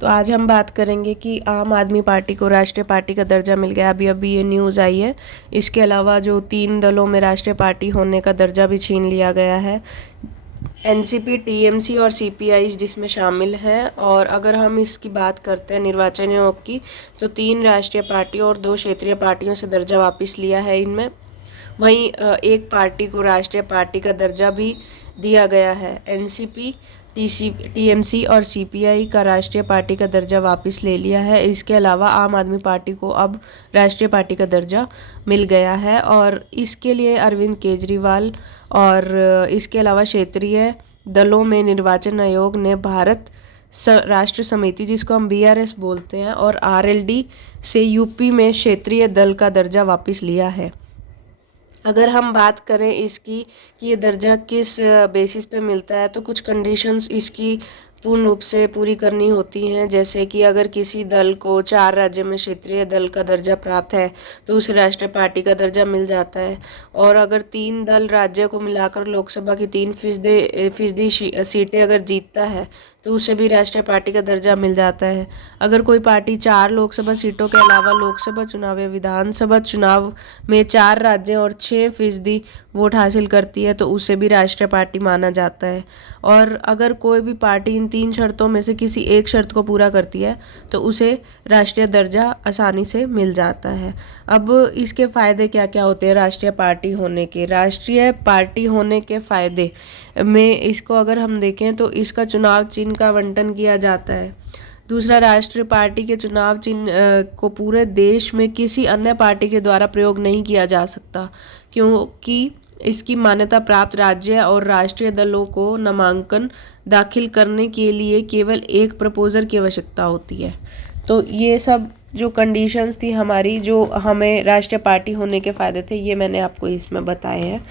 तो आज हम बात करेंगे कि आम आदमी पार्टी को राष्ट्रीय पार्टी का दर्जा मिल गया। अभी अभी ये न्यूज़ आई है। इसके अलावा जो 3 दलों में राष्ट्रीय पार्टी होने का दर्जा भी छीन लिया गया है। एनसीपी, टीएमसी और सीपीआई जिसमें शामिल हैं। और अगर हम इसकी बात करते हैं निर्वाचन आयोग की, तो 3 राष्ट्रीय पार्टियों और 2 क्षेत्रीय पार्टियों से दर्जा वापस लिया है इनमें। वहीं एक पार्टी को राष्ट्रीय पार्टी का दर्जा भी दिया गया है। एनसीपी, टीएमसी और सीपीआई का राष्ट्रीय पार्टी का दर्जा वापस ले लिया है। इसके अलावा आम आदमी पार्टी को अब राष्ट्रीय पार्टी का दर्जा मिल गया है। और इसके लिए अरविंद केजरीवाल और इसके अलावा क्षेत्रीय दलों में निर्वाचन आयोग ने भारत राष्ट्र समिति, जिसको हम बीआरएस बोलते हैं, और आरएलडी से यूपी में क्षेत्रीय दल का दर्जा वापस लिया है। अगर हम बात करें इसकी कि ये दर्जा किस बेसिस पे मिलता है, तो कुछ कंडीशंस इसकी पूर्ण रूप से पूरी करनी होती हैं। जैसे कि अगर किसी दल को 4 राज्य में क्षेत्रीय दल का दर्जा प्राप्त है तो उसे राष्ट्रीय पार्टी का दर्जा मिल जाता है। और अगर 3 दल राज्य को मिलाकर लोकसभा की 3% सीटें अगर जीतता है तो उसे भी राष्ट्रीय पार्टी का दर्जा मिल जाता है। अगर कोई पार्टी 4 लोकसभा सीटों के अलावा लोकसभा चुनाव या विधानसभा चुनाव में 4 राज्य और 6% वोट हासिल करती है तो उसे भी राष्ट्रीय पार्टी माना जाता है। और अगर कोई भी पार्टी इन 3 शर्तों में से किसी एक शर्त को पूरा करती है तो उसे राष्ट्रीय दर्जा आसानी से मिल जाता है। अब इसके फ़ायदे क्या क्या होते हैं राष्ट्रीय पार्टी होने के? राष्ट्रीय पार्टी होने के फ़ायदे में इसको अगर हम देखें तो इसका चुनाव चिन्ह का आवंटन किया जाता है। दूसरा, राष्ट्रीय पार्टी के चुनाव चिन्ह को पूरे देश में किसी अन्य पार्टी के द्वारा प्रयोग नहीं किया जा सकता, क्योंकि इसकी मान्यता प्राप्त राज्य और राष्ट्रीय दलों को नामांकन दाखिल करने के लिए केवल एक प्रपोजर की आवश्यकता होती है। तो ये सब जो कंडीशंस थी हमारी, जो हमें राष्ट्रीय पार्टी होने के फ़ायदे थे, ये मैंने आपको इसमें बताए हैं।